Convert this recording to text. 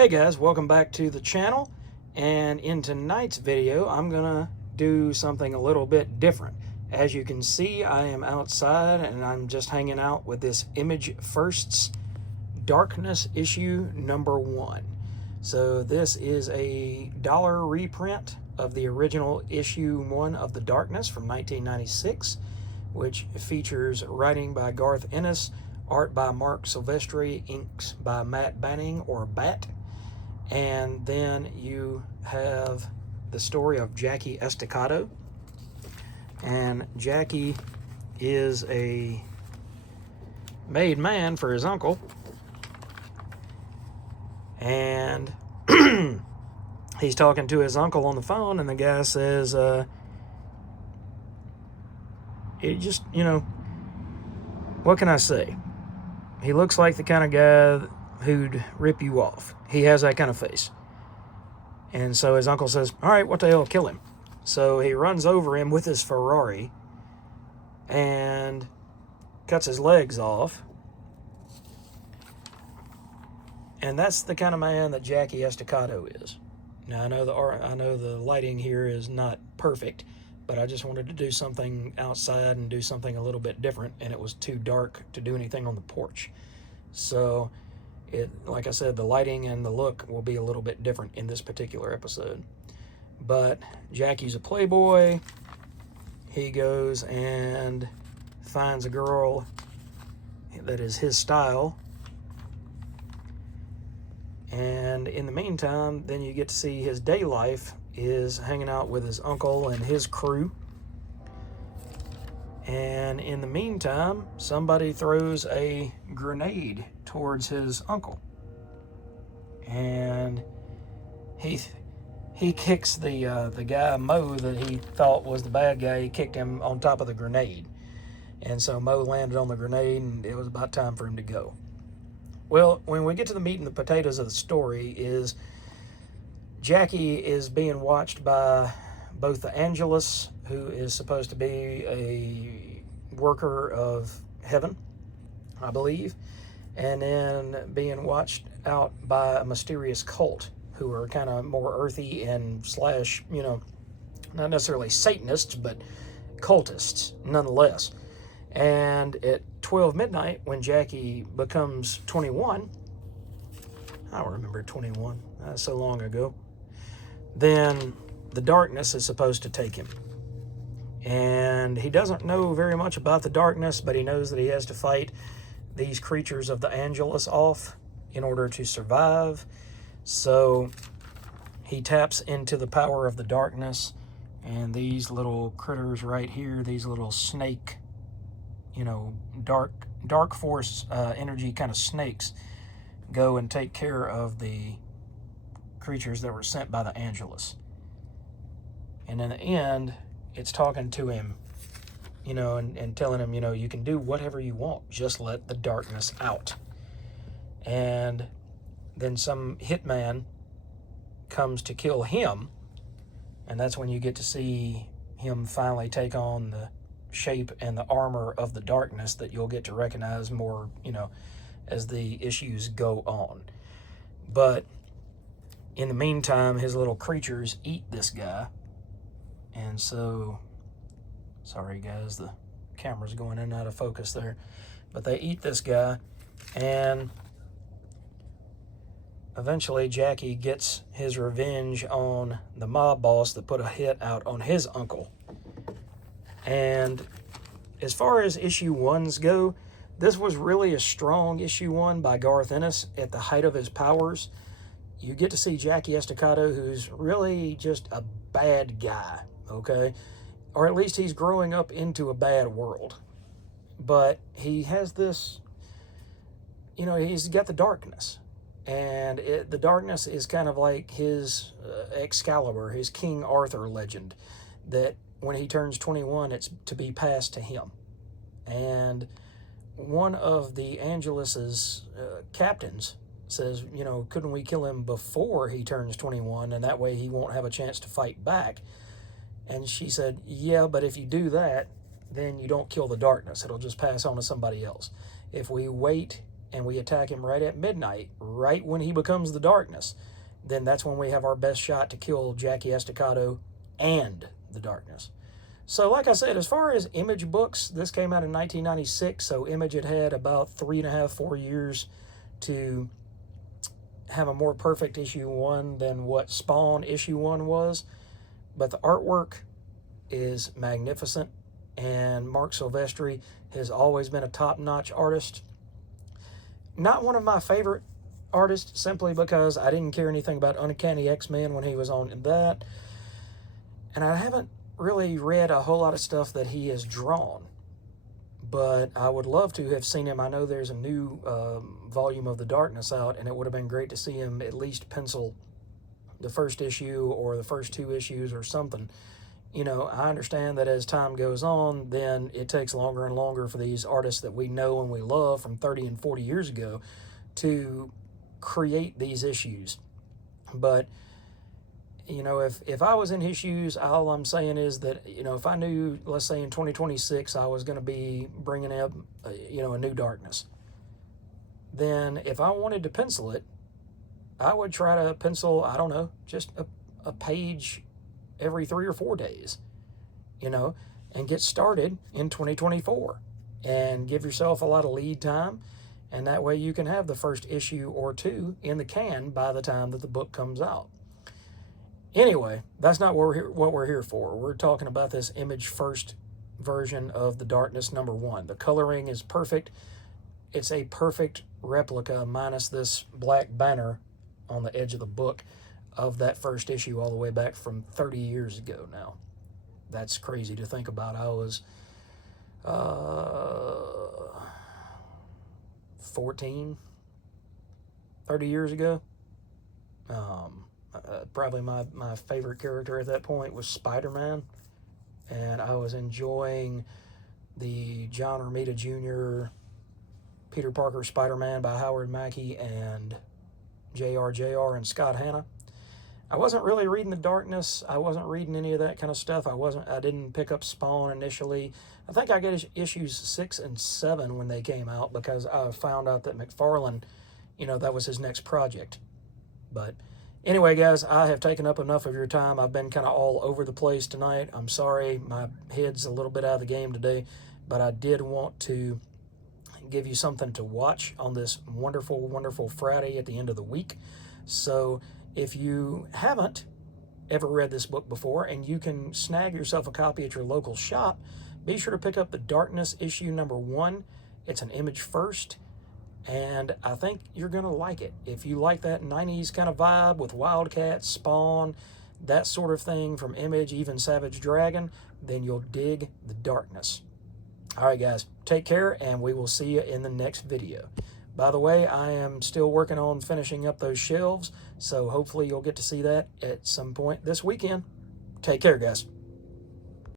Hey guys, welcome back to the channel, and in tonight's video I'm gonna do something a little bit different. As you can see, I am outside and I'm just hanging out with this Image Firsts Darkness issue #1. So this is a dollar reprint of the original issue 1 of The Darkness from 1996, which features writing by Garth Ennos, art by Marc Silvestri, inks by Matt Banning or Batt. And then you have the story of Jackie Estacado. And Jackie is a made man for his uncle. And he's talking to his uncle on the phone, and the guy says, what can I say? He looks like the kind of guy who'd rip you off. He has that kind of face. And so his uncle says, all right, what the hell, kill him. So he runs over him with his Ferrari and cuts his legs off. And that's the kind of man that Jackie Estacado is. Now, I know the lighting here is not perfect, but I just wanted to do something outside and do something a little bit different, and it was too dark to do anything on the porch. So like I said, the lighting and the look will be a little bit different in this particular episode. But Jackie's a playboy. He goes and finds a girl that is his style. And in the meantime, then you get to see his day life is hanging out with his uncle and his crew. And in the meantime, somebody throws a grenade towards his uncle. And he kicks the guy, Mo, that he thought was the bad guy. He kicked him on top of the grenade. And so Mo landed on the grenade, and it was about time for him to go. Well, when we get to the meat and the potatoes of the story is Jackie is being watched by both the Angelus, who is supposed to be a worker of heaven, I believe, and then being watched out by a mysterious cult who are kind of more earthy and slash, not necessarily Satanists, but cultists nonetheless. And at 12 midnight, when Jackie becomes 21, I don't remember 21, that's so long ago, then the darkness is supposed to take him. And he doesn't know very much about the darkness, but he knows that he has to fight these creatures of the Angelus off in order to survive. So he taps into the power of the darkness, and these little critters right here, these little snake, dark force energy kind of snakes, go and take care of the creatures that were sent by the Angelus. And in the end, it's talking to him, and telling him, you can do whatever you want, just let the darkness out. And then some hitman comes to kill him, and that's when you get to see him finally take on the shape and the armor of the darkness that you'll get to recognize more, as the issues go on. But in the meantime, his little creatures eat this guy. And so, sorry guys, the camera's going in and out of focus there. But they eat this guy, and eventually Jackie gets his revenge on the mob boss that put a hit out on his uncle. And as far as issue 1s go, this was really a strong issue 1 by Garth Ennos at the height of his powers. You get to see Jackie Estacado, who's really just a bad guy, okay? Or at least he's growing up into a bad world. But he has this, he's got the darkness. And the darkness is kind of like his Excalibur, his King Arthur legend, that when he turns 21, it's to be passed to him. And one of the Angelus's captains says, couldn't we kill him before he turns 21, and that way he won't have a chance to fight back? And she said, yeah, but if you do that, then you don't kill the darkness. It'll just pass on to somebody else. If we wait and we attack him right at midnight, right when he becomes the darkness, then that's when we have our best shot to kill Jackie Estacado and the darkness. So like I said, as far as Image books, this came out in 1996, so Image had about 3.5, 4 years to have a more perfect issue 1 than what Spawn issue 1 was. But the artwork is magnificent, and Marc Silvestri has always been a top-notch artist. Not one of my favorite artists, simply because I didn't care anything about Uncanny X-Men when he was on that, and I haven't really read a whole lot of stuff that he has drawn, but I would love to have seen him. I know there's a new volume of The Darkness out, and it would have been great to see him at least pencil the first issue or the first 2 issues or something. You know, I understand that as time goes on, then it takes longer and longer for these artists that we know and we love from 30 and 40 years ago to create these issues. But, you know, if I was in his shoes, all I'm saying is that, you know, if I knew, let's say in 2026, I was going to be bringing up, you know, a new darkness, then if I wanted to pencil it, I would try to pencil, I don't know, just a page every 3 or 4 days, you know, and get started in 2024 and give yourself a lot of lead time. And that way you can have the first issue or 2 in the can by the time that the book comes out. Anyway, that's not what we're here for. We're talking about this Image first version of The Darkness #1. The coloring is perfect. It's a perfect replica, minus this black banner on the edge of the book, of that first issue all the way back from 30 years ago now. That's crazy to think about. I was 14, 30 years ago. Probably my favorite character at that point was Spider-Man, and I was enjoying the John Romita Jr. Peter Parker Spider-Man by Howard Mackey and J.R. and Scott Hanna. I wasn't really reading The Darkness. I wasn't reading any of that kind of stuff. I didn't pick up Spawn initially. I think I got issues 6 and 7 when they came out, because I found out that McFarlane, you know, that was his next project. But anyway, guys, I have taken up enough of your time. I've been kind of all over the place tonight. I'm sorry. My head's a little bit out of the game today, but I did want to give you something to watch on this wonderful, wonderful Friday at the end of the week. So if you haven't ever read this book before and you can snag yourself a copy at your local shop, be sure to pick up The Darkness issue #1. It's an Image first, and I think you're going to like it. If you like that 90s kind of vibe with Wildcat, Spawn, that sort of thing from Image, even Savage Dragon, then you'll dig The Darkness. All right, guys, take care, and we will see you in the next video. By the way, I am still working on finishing up those shelves, so hopefully you'll get to see that at some point this weekend. Take care, guys.